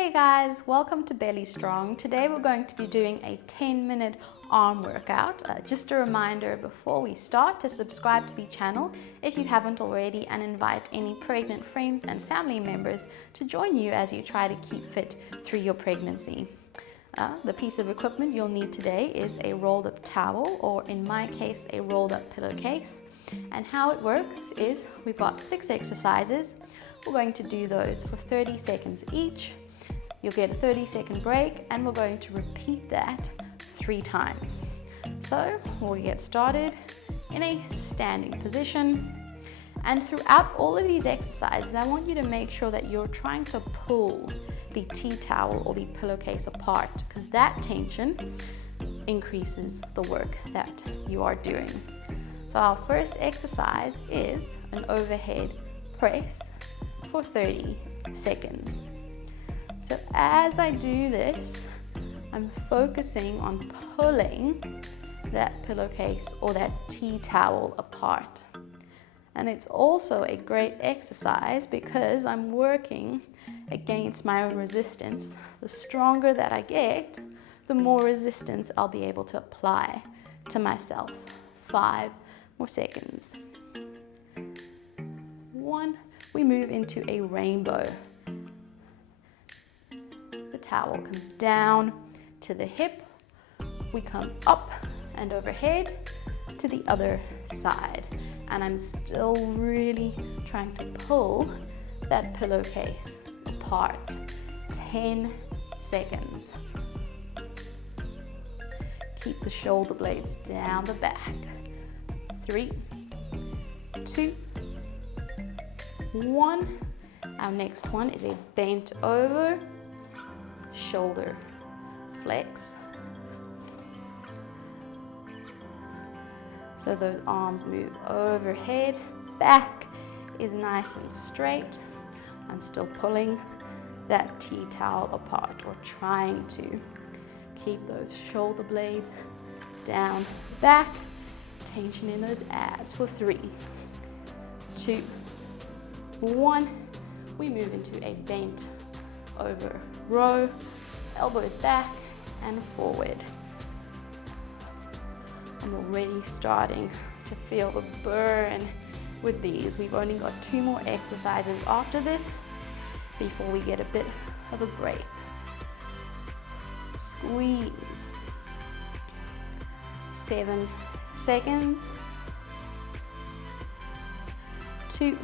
Hey guys, welcome to Belly Strong. Today we're going to be doing a 10-minute arm workout. Just a reminder before we start to subscribe to the channel if you haven't already, and invite any pregnant friends and family members to join you as you try to keep fit through your pregnancy. The piece of equipment you'll need today is a rolled up towel, or in my case a rolled up pillowcase. And how it works is we've got 6 exercises. We're going to do those for 30 seconds each. You'll get a 30-second break, and we're going to repeat that 3 times. So we'll get started in a standing position. And throughout all of these exercises, I want you to make sure that you're trying to pull the tea towel or the pillowcase apart, because that tension increases the work that you are doing. So our first exercise is an overhead press for 30 seconds. So as I do this, I'm focusing on pulling that pillowcase or that tea towel apart. And it's also a great exercise because I'm working against my own resistance. The stronger that I get, the more resistance I'll be able to apply to myself. 5 more seconds. 1, we move into a rainbow. The towel comes down to the hip. We come up and overhead to the other side. And I'm still really trying to pull that pillowcase apart. 10 seconds. Keep the shoulder blades down the back. 3, 2, 1. Our next one is a bent over shoulder flex. So those arms move overhead, back is nice and straight. I'm still pulling that tea towel apart, or trying to keep those shoulder blades down, back, tension in those abs for 3, 2, 1. We move into a bent over row, elbows back and forward. I'm already starting to feel the burn with these. We've only got 2 more exercises after this before we get a bit of a break. Squeeze. 7 seconds. 2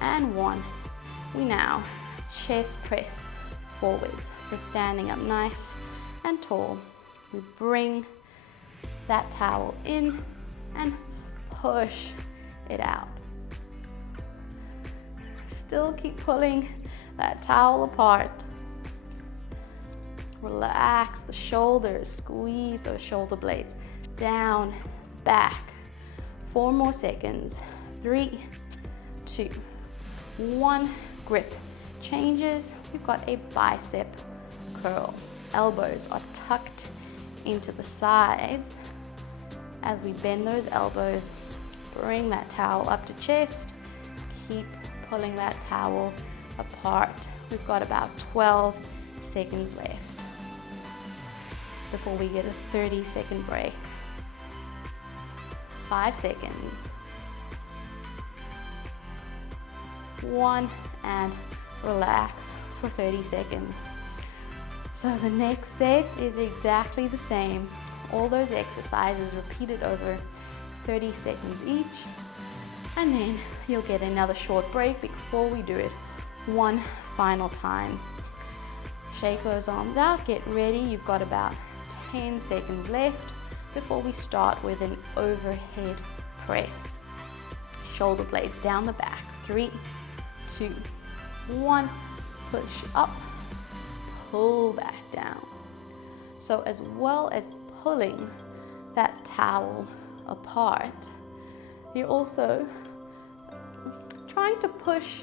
and 1. We now chest press forwards. So standing up nice and tall, we bring that towel in and push it out. Still keep pulling that towel apart. Relax the shoulders, squeeze those shoulder blades down, back. 4 more seconds. 3, 2, 1. Grip changes. We've got a bicep curl. Elbows are tucked into the sides. As we bend those elbows, bring that towel up to chest. Keep pulling that towel apart. We've got about 12 seconds left before we get a 30-second break. 5 seconds. 1, and relax for 30 seconds. So the next set is exactly the same. All those exercises repeated over 30 seconds each. And then you'll get another short break before we do it one final time. Shake those arms out, get ready. You've got about 10 seconds left before we start with an overhead press. Shoulder blades down the back. 3, 2, 1. Push up, pull back down. So as well as pulling that towel apart, you're also trying to push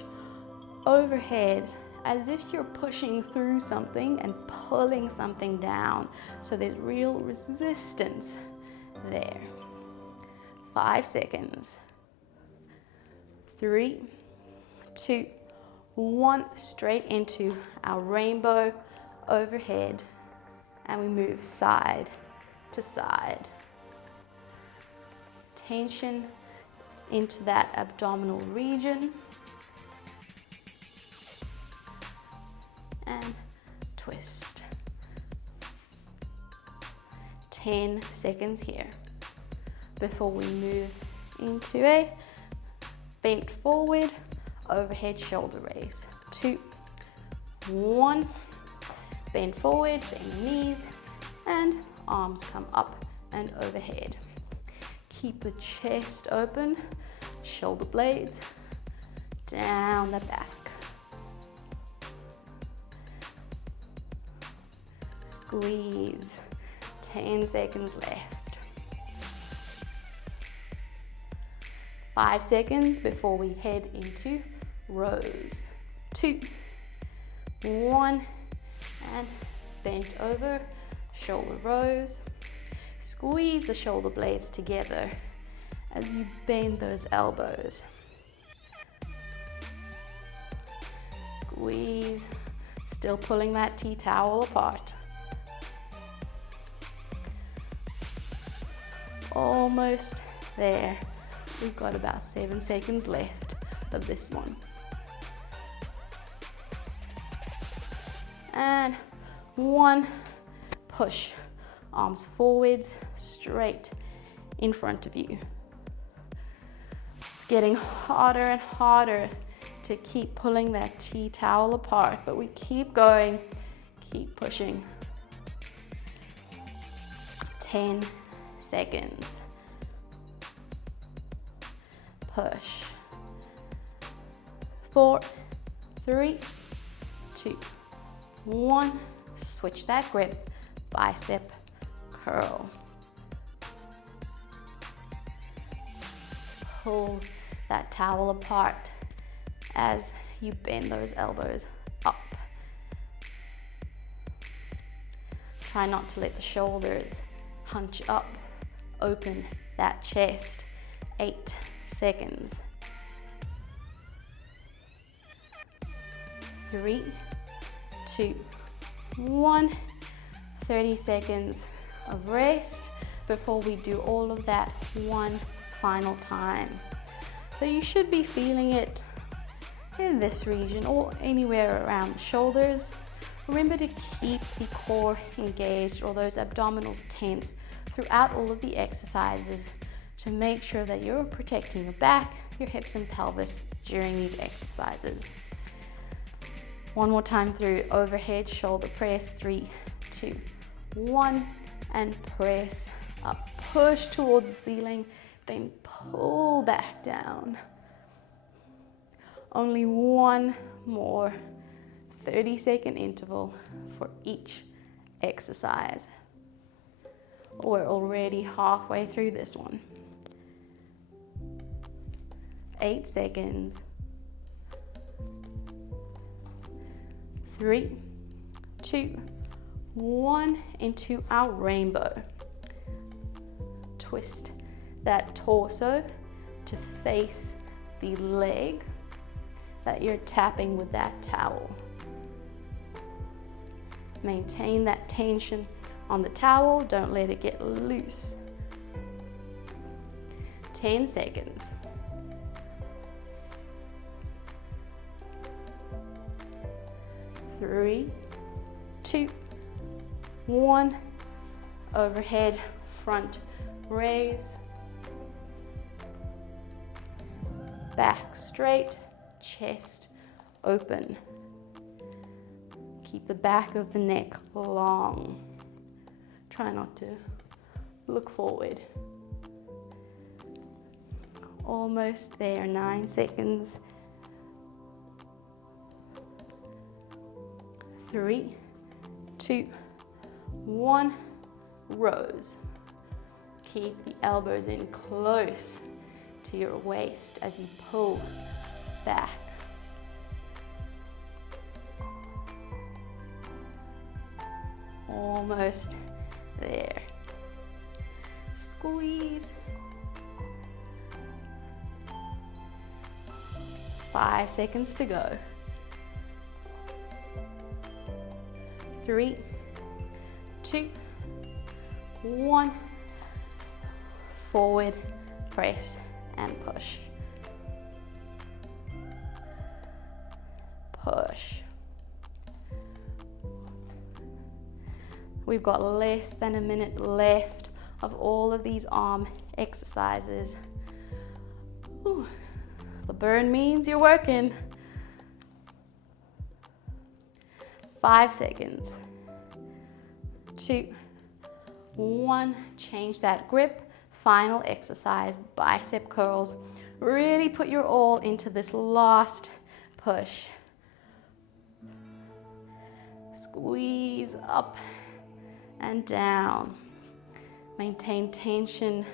overhead as if you're pushing through something and pulling something down. So there's real resistance there. 5 seconds. 3, 2, 1, straight into our rainbow overhead, and we move side to side. Tension into that abdominal region, and twist. 10 seconds here before we move into a bent forward overhead shoulder raise. 2, 1, bend forward, bend knees, and arms come up and overhead. Keep the chest open, shoulder blades down the back. Squeeze. 10 seconds left. 5 seconds before we head into rows. 2, 1, and bent over, shoulder rows. Squeeze the shoulder blades together as you bend those elbows. Squeeze, still pulling that tea towel apart. Almost there. We've got about 7 seconds left of this one. And 1, push, arms forwards, straight in front of you. It's getting harder and harder to keep pulling that tea towel apart, but we keep going, keep pushing. 10 seconds. Push. 4, 3, 2, 1. Switch that grip. Bicep curl. Pull that towel apart as you bend those elbows up. Try not to let the shoulders hunch up. Open that chest. 8 seconds. 3, 2, 1. 30 seconds of rest before we do all of that one final time. So you should be feeling it in this region or anywhere around the shoulders. Remember to keep the core engaged or those abdominals tense throughout all of the exercises to make sure that you're protecting your back, your hips and pelvis during these exercises. One more time through overhead shoulder press. 3, 2, 1, and press up. Push toward the ceiling, then pull back down. Only one more 30-second interval for each exercise. We're already halfway through this one. 8 seconds. 3, 2, 1, into our rainbow. Twist that torso to face the leg that you're tapping with that towel. Maintain that tension on the towel, don't let it get loose. 10 seconds. 3, 2, 1, overhead front raise, back straight, chest open. Keep the back of the neck long. Try not to look forward. Almost there, 9 seconds. 3, 2, 1, rows. Keep the elbows in close to your waist as you pull back. Almost there. Squeeze. 5 seconds to go. 3, 2, 1. Forward, press, and push. Push. We've got less than a minute left of all of these arm exercises. Ooh, the burn means you're working. 5 seconds. 2, 1. Change that grip. Final exercise, bicep curls. Really put your all into this last push. Squeeze up and down. Maintain tension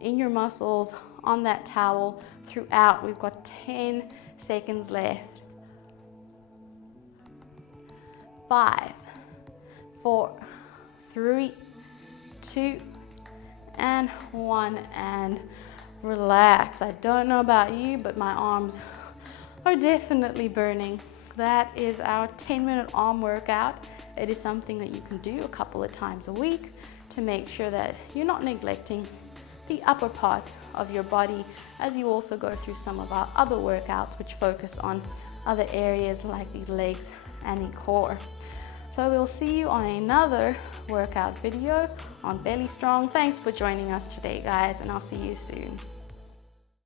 in your muscles on that towel throughout. We've got 10 seconds left. 5, 4, 3, 2, and 1, and relax. I don't know about you, but my arms are definitely burning. That is our 10-minute arm workout. It is something that you can do a couple of times a week to make sure that you're not neglecting the upper parts of your body as you also go through some of our other workouts which focus on other areas like the legs and the core. So we'll see you on another workout video on Belly Strong. Thanks for joining us today, guys, and I'll see you soon.